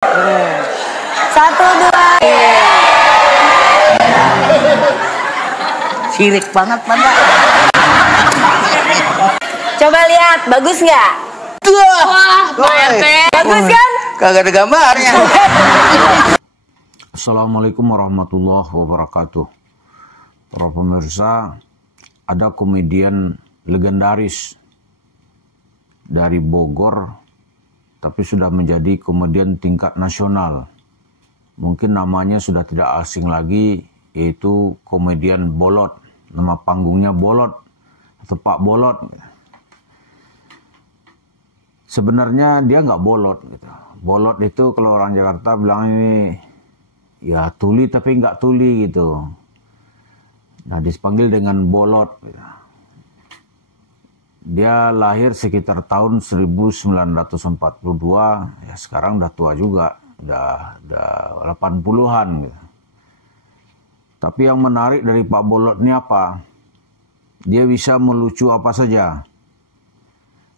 Satu, dua. Sirik banget, Pak. Coba lihat, bagus nggak? Wah, Pak RT. Bagus kan? Kagak ada gambarnya. Assalamualaikum warahmatullahi wabarakatuh. Para pemirsa, ada komedian legendaris dari Bogor, tapi sudah menjadi komedian tingkat nasional. Mungkin namanya sudah tidak asing lagi, yaitu komedian Bolot. Nama panggungnya Bolot atau Pak Bolot. Sebenarnya dia nggak bolot. Gitu. Bolot itu kalau orang Jakarta bilang ini ya tuli tapi nggak tuli gitu. Nah dipanggil dengan Bolot. Gitu. Dia lahir sekitar tahun 1942, ya sekarang udah tua juga, udah 80-an. Gitu. Tapi yang menarik dari Pak Bolot ini apa? Dia bisa melucu apa saja.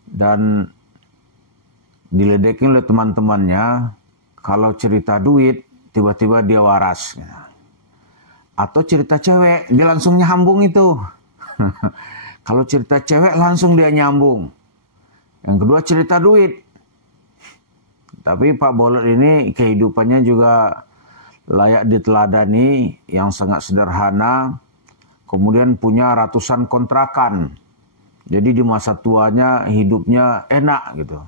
Dan diledekin oleh teman-temannya, kalau cerita duit, tiba-tiba dia waras. Atau cerita cewek, dia langsung nyambung itu. Kalau cerita cewek, langsung dia nyambung. Yang kedua cerita duit. Tapi Pak Bolot ini kehidupannya juga layak diteladani, yang sangat sederhana. Kemudian punya ratusan kontrakan. Jadi di masa tuanya hidupnya enak gitu.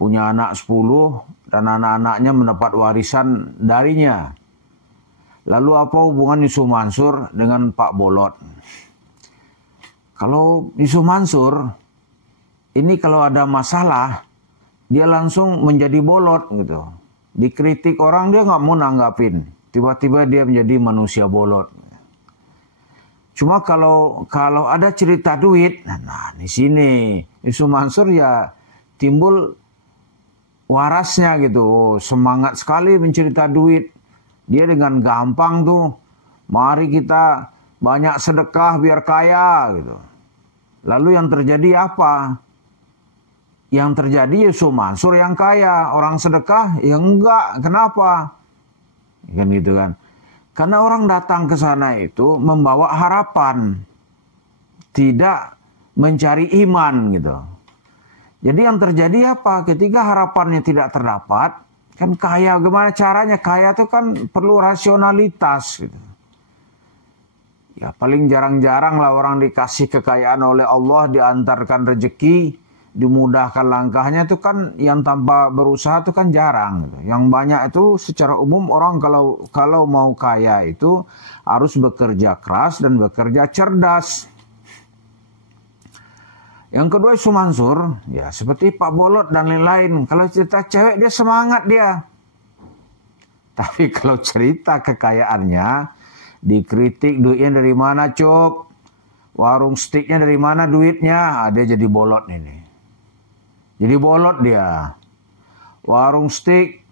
Punya anak 10 dan anak-anaknya mendapat warisan darinya. Lalu apa hubungan Yusuf Mansur dengan Pak Bolot? Kalau Yusuf Mansur, ini kalau ada masalah, dia langsung menjadi bolot gitu. Dikritik orang dia nggak mau nanggapin. Tiba-tiba dia menjadi manusia bolot. Cuma kalau ada cerita duit, nah di sini Yusuf Mansur ya timbul warasnya gitu, semangat sekali mencerita duit. Dia dengan gampang tuh, mari kita banyak sedekah biar kaya gitu. Lalu yang terjadi apa? Yang terjadi Yusuf Mansur yang kaya, orang sedekah yang enggak. Kenapa? Kan gitu kan. Karena orang datang ke sana itu membawa harapan, tidak mencari iman gitu. Jadi yang terjadi apa? Ketika harapannya tidak terdapat, kan kaya, gimana caranya? Kaya itu kan perlu rasionalitas. Gitu. Ya paling jarang-jarang lah orang dikasih kekayaan oleh Allah, diantarkan rezeki, dimudahkan langkahnya itu kan yang tanpa berusaha itu kan jarang. Gitu. Yang banyak itu secara umum orang kalau mau kaya itu harus bekerja keras dan bekerja cerdas. Yang kedua Yusuf Mansur, ya seperti Pak Bolot dan lain-lain. Kalau cerita cewek dia semangat dia. Tapi kalau cerita kekayaannya, dikritik duitnya dari mana cop, warung steaknya dari mana duitnya, dia jadi bolot ini. Jadi bolot dia. Warung steak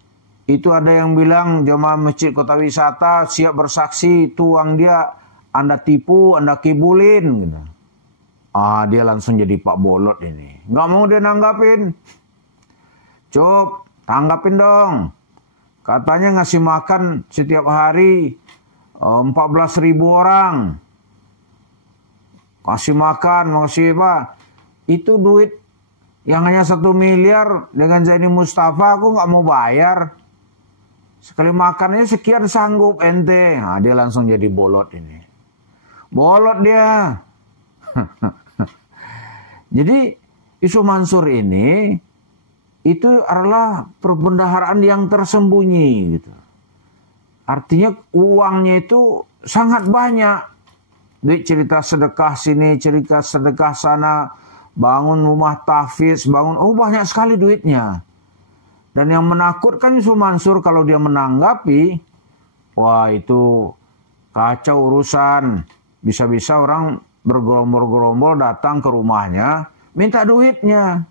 itu ada yang bilang jemaah masjid kota wisata siap bersaksi, itu uang dia Anda tipu, Anda kibulin gitu. Dia langsung jadi Pak Bolot ini. Nggak mau dia nanggapin. Cop, tanggapin dong. Katanya ngasih makan setiap hari 14.000 orang. Kasih makan, ngasih apa? Itu duit yang hanya 1 miliar dengan Zaini Mustafa aku nggak mau bayar. Sekali makannya sekian sanggup ente. Dia langsung jadi Bolot ini. Bolot dia. Jadi Yusuf Mansur ini itu adalah perbendaharaan yang tersembunyi gitu. Artinya uangnya itu sangat banyak. Duit cerita sedekah sini, cerita sedekah sana, bangun rumah tahfiz, banyak sekali duitnya. Dan yang menakutkan Yusuf Mansur kalau dia menanggapi, wah itu kacau urusan. Bisa-bisa orang bergerombol-gerombol datang ke rumahnya, minta duitnya.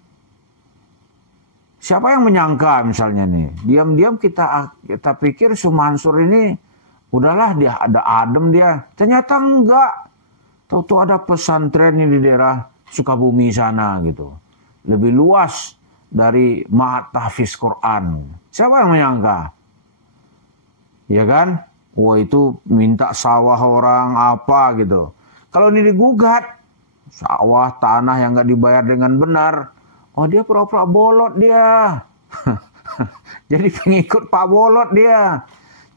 Siapa yang menyangka misalnya nih, diam-diam kita pikir Yusuf Mansur ini, udahlah dia ada adem dia. Ternyata enggak. Tahu-tahu ada pesantren di daerah Sukabumi sana gitu. Lebih luas dari Mahat Tahfiz Quran. Siapa yang menyangka? Ya kan? Wah, itu minta sawah orang apa gitu. Kalau ini digugat, sawah, tanah yang nggak dibayar dengan benar, oh dia pura-pura bolot dia. Jadi pengikut Pak Bolot dia.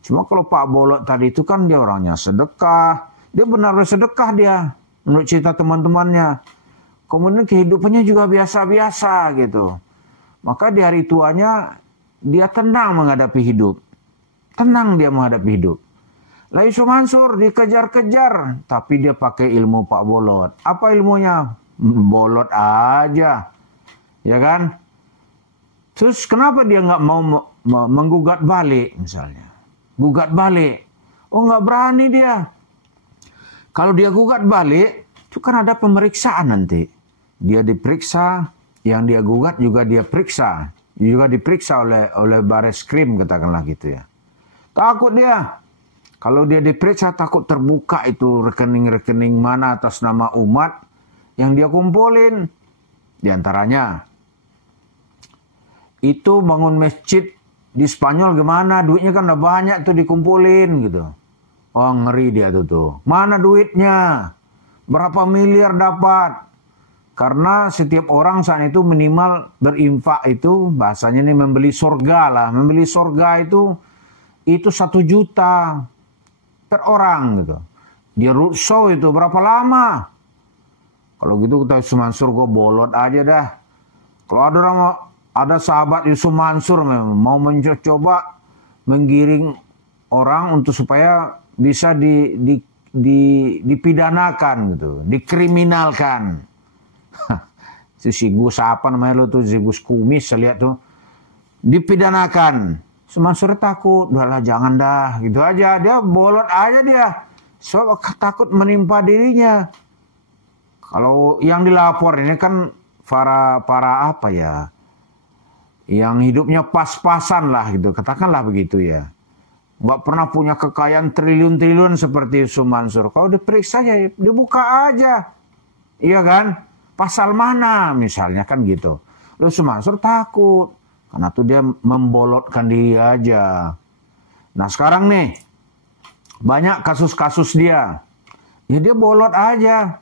Cuma kalau Pak Bolot tadi itu kan dia orangnya sedekah. Dia benar sedekah dia. Menurut cerita teman-temannya. Kemudian kehidupannya juga biasa-biasa gitu. Maka di hari tuanya dia tenang menghadapi hidup. Tenang dia menghadapi hidup. Lah Yusuf Mansur dikejar-kejar. Tapi dia pakai ilmu Pak Bolot. Apa ilmunya? Bolot aja. Ya kan? Terus kenapa dia nggak mau menggugat balik misalnya? Gugat balik. Oh nggak berani dia. Kalau dia gugat balik, itu kan ada pemeriksaan nanti. Dia diperiksa, yang dia gugat juga dia periksa. Juga diperiksa oleh Bareskrim katakanlah gitu ya. Takut dia. Kalau dia diperiksa takut terbuka itu rekening-rekening mana atas nama umat yang dia kumpulin. Di antaranya itu bangun masjid di Spanyol gimana? Duitnya kan udah banyak tuh dikumpulin gitu. Oh ngeri dia tuh. Mana duitnya? Berapa miliar dapat? Karena setiap orang saat itu minimal berinfak itu bahasanya nih membeli surga lah. Membeli surga itu 1 juta per orang gitu. Dia roadshow itu berapa lama? Kalau gitu kita Yusuf Mansur gue bolot aja dah. Kalau ada sahabat Yusuf Mansur mau mencoba menggiring orang untuk supaya bisa dipidanakan gitu, dikriminalkan. Itu si Gus apa namanya lo tuh, si Gus Kumis saya lihat tuh dipidanakan. Yusuf Mansur takut, udahlah jangan dah, gitu aja dia bolot aja dia, so takut menimpa dirinya. Kalau yang dilapor ini kan para apa ya? Yang hidupnya pas-pasan lah gitu, katakanlah begitu ya. Nggak pernah punya kekayaan triliun-triliun seperti Yusuf Mansur. Kalau diperiksa ya dibuka aja. Iya kan? Pasal mana misalnya kan gitu. Yusuf Mansur takut. Karena tuh dia membolotkan diri aja. Nah sekarang nih, banyak kasus-kasus dia. Ya dia bolot aja.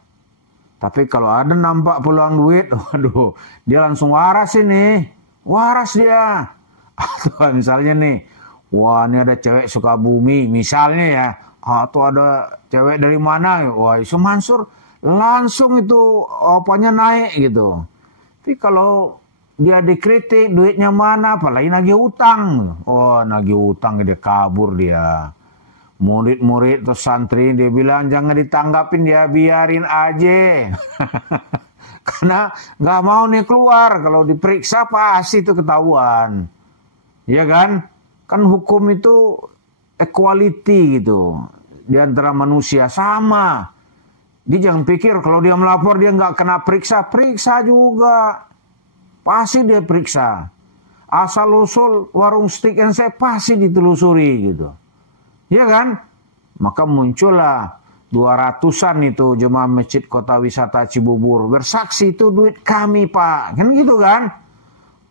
Tapi kalau ada nampak peluang duit, waduh, dia langsung waras ini. Waras dia. Atau misalnya nih, wah ini ada cewek Sukabumi misalnya ya. Atau ada cewek dari mana, wah Yusuf Mansur langsung itu apanya naik gitu. Tapi kalau dia dikritik duitnya mana, apalagi nagih utang. Oh nagih utang dia kabur dia. Murid-murid atau santri dia bilang jangan ditanggapin dia, biarin aja. Karena nggak mau nih keluar, kalau diperiksa pasti itu ketahuan, ya kan? Kan hukum itu equality gitu, di antara manusia sama. Dia jangan pikir kalau dia melapor dia nggak kena periksa, periksa juga, pasti dia periksa. Asal usul warung steak and shake pasti ditelusuri gitu, ya kan? Maka muncullah 200-an itu jemaah masjid kota wisata Cibubur bersaksi itu duit kami pak, kan gitu kan?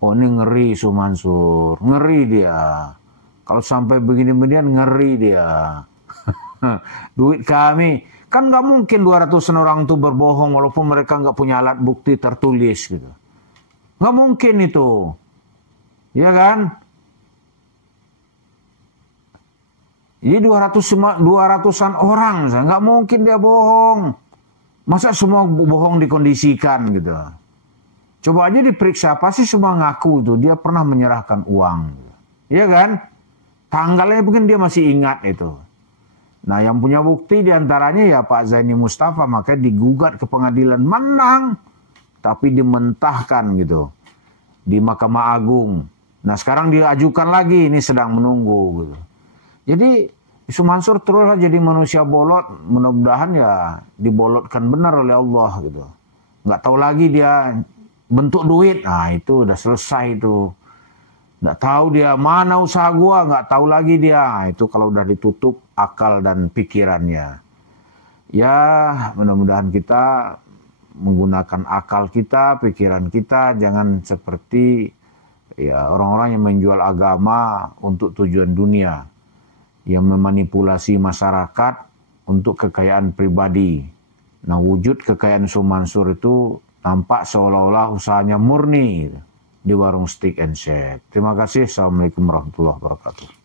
Oh ini ngeri Yusuf Mansur, ngeri dia. Kalau sampai begini-beginian ngeri dia. Duit kami, kan nggak mungkin 200-an orang itu berbohong walaupun mereka nggak punya alat bukti tertulis gitu. Nggak mungkin itu, ya kan? Jadi 200-an orang, nggak mungkin dia bohong. Masa semua bohong dikondisikan gitu. Coba aja diperiksa, pasti semua ngaku tuh dia pernah menyerahkan uang. Iya kan? Tanggalnya mungkin dia masih ingat itu. Nah yang punya bukti diantaranya ya Pak Zaini Mustafa, makanya digugat ke pengadilan, menang. Tapi dimentahkan gitu di Mahkamah Agung. Nah sekarang diajukan lagi, ini sedang menunggu gitu. Jadi Yusuf Mansur teruslah jadi manusia bolot, mudah-mudahan ya dibolotkan benar oleh Allah gitu. Nggak tahu lagi dia bentuk duit, nah itu udah selesai itu. Nggak tahu dia mana usaha gua, nggak tahu lagi dia. Nah, itu kalau udah ditutup akal dan pikirannya. Ya mudah-mudahan kita menggunakan akal kita, pikiran kita, jangan seperti Ya, orang-orang yang menjual agama untuk tujuan dunia, yang memanipulasi masyarakat untuk kekayaan pribadi. Nah, wujud kekayaan Syumansur itu tampak seolah-olah usahanya murni di warung Steak and Shake. Terima kasih. Assalamualaikum warahmatullahi wabarakatuh.